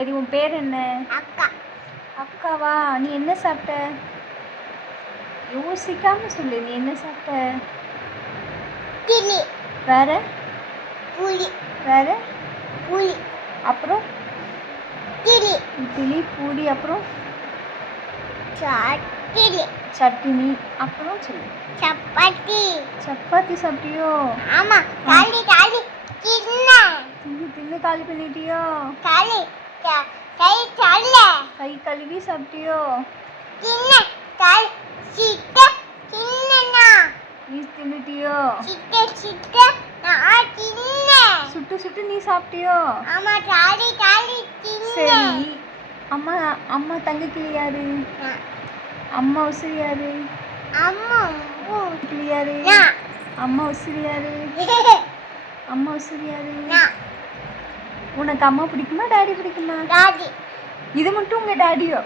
சரி, உன் பேர் என்ன? அக்கா. அக்காவா? நீ என்ன சாப்பிட்ட? யோசிக்காம சொல்லு, நீ என்ன சாப்பிட்ட? கிளி. வேற? புளி. வேற? புளி. அப்புறம்? கிளி. இட்லி, பூரி, அப்புறம்? சட்னி. சட்னி. அப்புறம் சொல்லு. சப்பாத்தி. சப்பாத்தி சாப்பிட்டியோ? ஆமா. காலி காலி தின்ன. தின்னு காலி பண்ணிட்டியோ? காலி கை கால. கை கழுவி சாப்பிட்டியோ? தின்ன. கால் சிட்ட தின்னனா. நீ தின்னுட்டியோ? சிட்ட நான் தின்ன. சுட்டு நீ சாப்பிட்டியோ? ஆமா. காலி காலி தின்ன. சரி, அம்மா தங்கக்கிளி யாரு? அம்மா உசிரி யாரு? அம்மா கிளி யாரு? அம்மா உசிரி யாரு? அம்மா உசிரி யாரு? உனக்கு அம்மா பிடிக்குமா டாடி பிடிக்குமா? டாடி. இது மட்டும் உங்க டாடியோ?